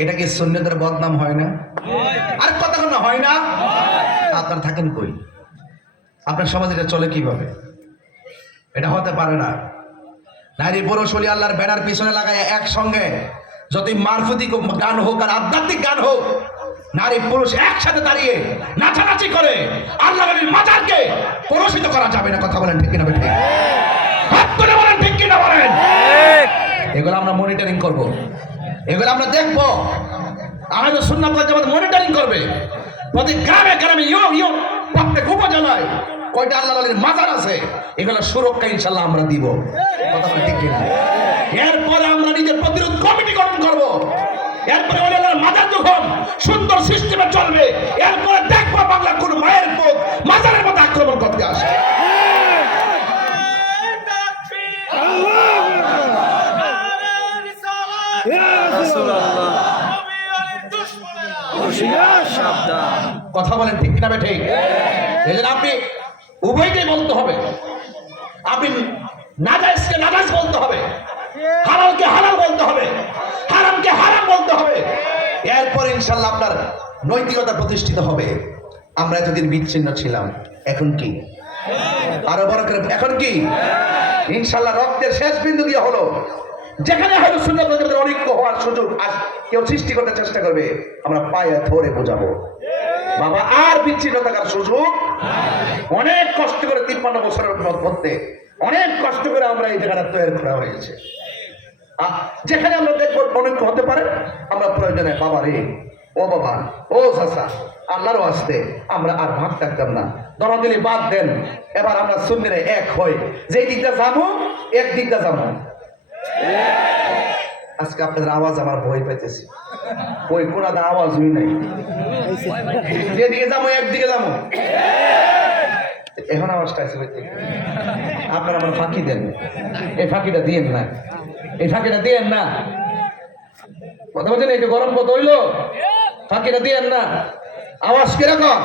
এটা কি সুন্নতের বদনাম হয় না? আর কতক্ষণ হয় না? আপনারা থাকেন কই? আপনার সমাজে এটা চলে কিভাবে? এটা হতে পারে না। নারী পুরুষ ওলি আল্লাহর ব্যানার পিছনে লাগায় একসঙ্গে যতই মারফতি গান হোক আর আধ্যাত্মিক গান হোক, নারী পুরুষ একসাথে দাঁড়িয়ে নাচানাচি করে আল্লাহ নবীর মাজারকে কলুষিত করা যাবে না। কথা বলেন ঠিক কিনা? ঠিক হাত তুলে বলেন ঠিক কিনা বলেন। এগুলো আমরা মনিটরিং করব, এগুলো আমরা দেখবো। আমাদের সুন্নাত ওয়াল জামাত মনিটরিং করবে। প্রতি গ্রামে গ্রামে প্রত্যেক উপজেলায় কয়টা আল্লাহ নবীর মাজার আছে, এগুলো সুরক্ষা ইনশাআল্লাহ আমরা দিব। কথা বলেন ঠিক কিনা? এরপরে আমরা নিজের প্রতিরোধ কমিটি গঠন করব। এরপরে ওই আল্লাহর মাজার যখন সুন্দর সিস্টেমে চলবে, এরপরে দেখবো বাংলা কোন মায়ের পথ মাজারের মধ্যে আক্রমণ করতে আসে। কথা বলেন ঠিক কিনা? ঠিক। এই জন্য আপনি উভয়কেই বলতে হবে। আপনি নাজায়েজকে নাজায়েজ বলতে হবে, হালালকে হালাল বলতে হবে, হারামকে হারাম বলতে হবে। এরপর ইনশাআল্লাহ আপনার নৈতিকতা প্রতিষ্ঠিত হবে। আমরা এতদিন বিচ্ছিন্ন ছিলাম, এখন কি? আরো বড় করে এখন কি? ইনশাআল্লাহ রক্তের শেষ বিন্দু দিয়ে হলো। যেখানে হয়তো সুন্নাত ওয়াল জামাতের ঐক্য হওয়ার সুযোগ কেউ সৃষ্টি করতে চেষ্টা করবে, আমরা পায়ে ধরে বোঝাবো বাবা আর বিচ্ছিন্ন থাকার সুযোগ। অনেক কষ্ট করে 53 বছরের মধ্যে অনেক কষ্ট করে আমরা এই জায়গাটা তৈরি করা হয়েছে। যেখানে আমরা দেখবো অনেক হতে পারে, আমরা প্রয়োজনে বাবা রে, ও বাবা, ও চাচা, আল্লাহরও আসতে আমরা আর ভাগ থাকতাম না, দলাদলি বাদ দেন। এবার আমরা সুন্নিরা এক হই, যে দিকটা যাবো এক দিকটা যাবো। আজকে আপনাদের আওয়াজ আমার ভয় পাইতেছি, ওই কোনাদের আওয়াজ হই নাই, যেদিকে যাবো একদিকে যাবো। এখন আওয়াজটা আছে, আপনারা আমার ফাঁকি দেন, এই ফাঁকিটা দিয়েন না, এই ফাঁকিটা দিয়েন না। কথা বলছেন একটু গরম কত হইলো, ফাঁকিটা দিয়েন না। আওয়াজ কিরকম?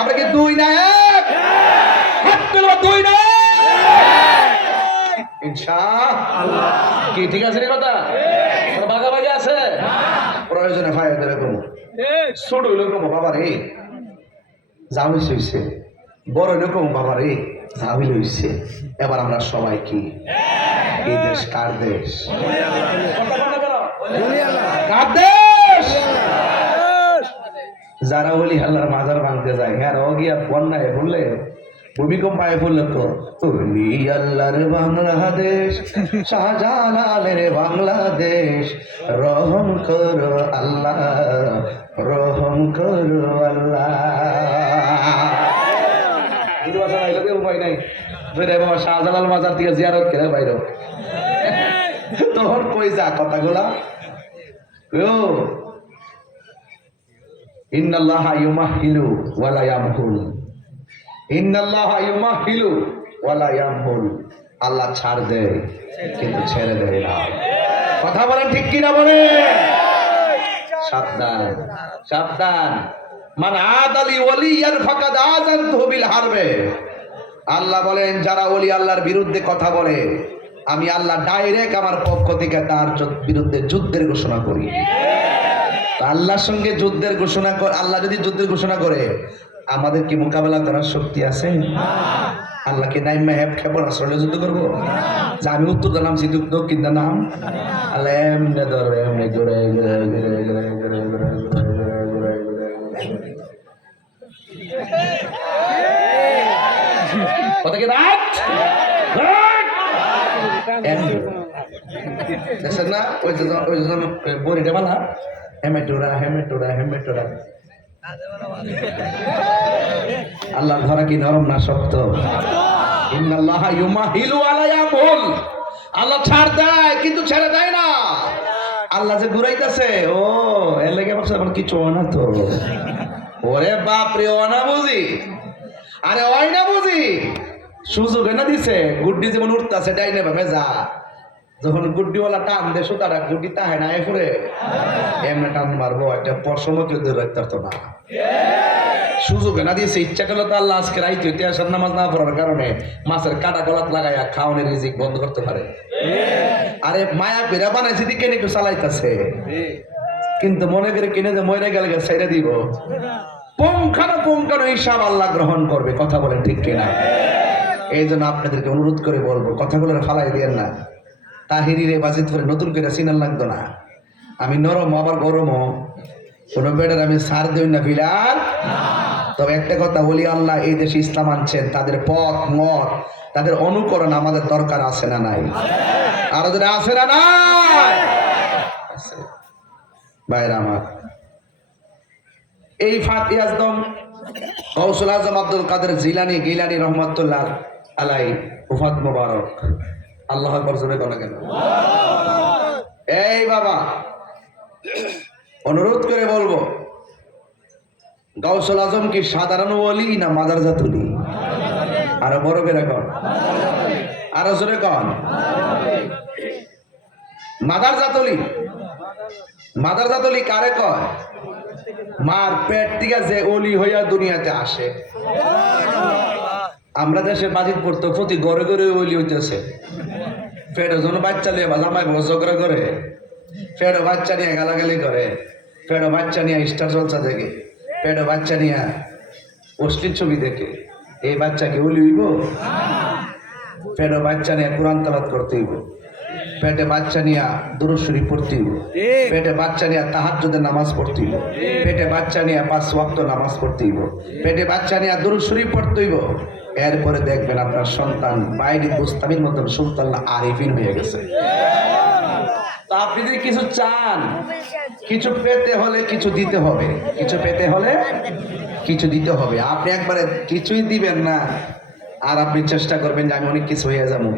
আমরা কি দুই না এক? হাত তুলো, দুই না ইনশাআল্লাহ। কি ঠিক আছে রে কথা? ভাগাভাগি আছে? প্রয়োজনে ভাই এরকম ছোট এরকম বাবা রে যা হইছে, বড় এরকম বাবা রে যা হইছে। এবার আমরা সবাই কি? এই দেশ কার দেশ? কার দেশ? যারা বলি আল্লাহর মাজার ভাঙতে যায়, হ্যাঁ গিয়া বন্যায় বললে, ভূমিকম্প পায়ে পড়লে তো তুমি আল্লাহর বাংলাদেশ, শাহজালালের বাংলাদেশ, রহম করো আল্লাহ, রহম করো আল্লাহ। উপায় নাই, বাবা শাহজালাল মাজার থেকে জিয়ারত করে বাইর তখন কই যা কথাগুলা। ইন্নাল্লাহা ইউমাহিলু ওয়ালা ইয়ামহুল, ইন্নাল্লাহা ইউমাহিলু ওয়ালা ইয়ামহুল। আল্লাহ ছাড় দেয় কিন্তু ছেড়ে দেয় না। কথা বলেন ঠিক কিনা বলে? সাবধান, সাবধান। মান আদালি ওয়ালিয়ান ফাকাদ আযানতুহু বিল হারবে। আল্লাহ বলেন যারা ওলি আল্লাহর বিরুদ্ধে কথা বলে, আমি আল্লাহ ডাইরেক্ট আমার পক্ষ থেকে তার বিরুদ্ধে যুদ্ধের ঘোষণা করি। আল্লাহর সঙ্গে যুদ্ধের ঘোষণা করে, আল্লাহ যদি যুদ্ধের ঘোষণা করে, আমাদের কি মোকাবেলা করার শক্তি আছে? আল্লাহকে নাইমা হ্যাপ খেপর আসলে যুদ্ধ করবো? যে আমি উত্তর দা নামছি দক্ষিণ দা নাম, আল্লাহ এমনি ধরবে, এমনি ঘুরে ঘুরে ঘুরে ঘুরে ঘুরে ঘুরে ঘুরে কথা কি রাত দেখছেন না? ওই বড়িটা বালা হেমেটোরা হেমেটোরা হেমেটোরা। আল্লাহ ধরা কি নরম না শক্ত? ইন্নাল্লাহা ইউমাহিলু ওয়ালা ইয়ামহুল। আল্লাহ ছাড় দেয় কিন্তু ছেড়ে দেয় না। আল্লাহ যে ঘুরাইতেছে, ও এর লেগে ভাবছে এখন কিছু না তো। ওরে বাপ রে, অনা বুঝি, আরে ওই না বুঝি সুযোগ এনে দিছে। গুড্ডি যেমন উঠতেছে ডাইনে ভাবে যা, যখন গুড্ডিওয়ালা টান দে সুতাটা গুড্ডি তাহে না এফুরে এমনি টান মারবো, একটা পশমও কেউ ধরে রাখতে পারতো না। সুযোগ এনে দিয়েছে। ইচ্ছা করলে তো আল্লাহ আজকে রাইতে ইতিহাসের নামাজ না পড়ার কারণে মাছের কাটা গলাত লাগাইয়া খাওয়ানোর রিজিক বন্ধ করতে পারে। আরে মায়া পেরা বানাইছে দিকে একটু চালাইতেছে। কিন্তু মনে করে কিনে যে মরে গেলে ছেড়ে দিব, পুঙ্খানো হিসাব আল্লাহ গ্রহণ করবে। কথা বলেন ঠিক কিনা? এই জন্য আপনাদেরকে অনুরোধ করে বলবো, কথাগুলো ফালাই দিয়েন না। তাহিরিরে বাজিত করে নতুন করে চিনার লাগতো না। আমি নরম আবার গরমও, কোনো বেটার আমি সার দিই না ফিলার। তবে একটা কথা বলি, আল্লাহ এই দেশে ইসলাম আনছেন, তাদের পথ মত তাদের অনুকরণ আমাদের দরকার আছে না নাই? আরো যদি আছে না নাই? ভাইরা আমার, এই ফাতিহা আজম গৌসুল আজম আব্দুল কাদের জিলানী গিলানী রহমাতুল্লাহ আলাই উফাত মুবারক। আল্লাহ আকবার জোরে বলা কেন? এই বাবা, অনুরোধ করে বলবো, গৌসুল আজম কি সাধারণ ওলি না মাদারজাত ওলি? আরো বড় করে কন, আরো জোরে কন। মাদারজাত ওলি। মাদারজাত ওলি কারে কয়? মার পেট থেকে যে ওলি হইয়া দুনিয়াতে আসে। আমরা দেশে বাজিত পড়তো প্রতি ঘরে ঘরে ওলি হইতেছে। পেটের জন্য বাচ্চা নিয়ে জামাই ঝগড়া করে, পেটে বাচ্চা নিয়ে গালাগালি করে, পেটে বাচ্চা নিয়ে স্টার জলসা দেখে, পেটে বাচ্চা নিয়ে অশ্লীল ছবি দেখে। এই বাচ্চাকে ওলি হইব? পেটে বাচ্চা নিয়ে কোরআন তেলাওয়াত করতে হইব, পেটে বাচ্চা নিয়ে দুরূদ শরীফ পড়তে হইব, পেটে বাচ্চা নিয়ে তাহাজ্জুদের নামাজ পড়তে হইব, পেটে বাচ্চা নিয়ে 5 ওয়াক্ত নামাজ পড়তে হইব, পেটে বাচ্চা নিয়ে দুরূদ শরীফ পড়তে হইব। এরপরে দেখবেন আপনার সন্তান বাইরে বুস্তামির মতন সুলতান আরিফিন হয়ে গেছে। তো আপনি যদি কিছু চান, কিছু পেতে হলে কিছু দিতে হবে, কিছু পেতে হলে কিছু দিতে হবে। আপনি একবারে কিছুই দিবেন না আর আপনি চেষ্টা করবেন যে আমি অনেক কিছু হয়ে যাবো।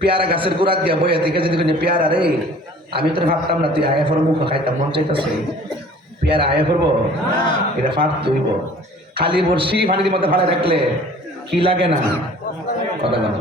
পেয়ারা গাছের গোড়া দিয়া বইয়া থেকে যদি পেয়ারা রে, আমি তোর ভাবতাম না তুই আয়া ফের মুখ খাইতাম, মন চাইতেছে পেয়ারা আয়া করবো, এটা ফাট তুইব। খালি বর্ষি পানির মধ্যে ফালে রাখলে কি লাগে না? কথা কেন?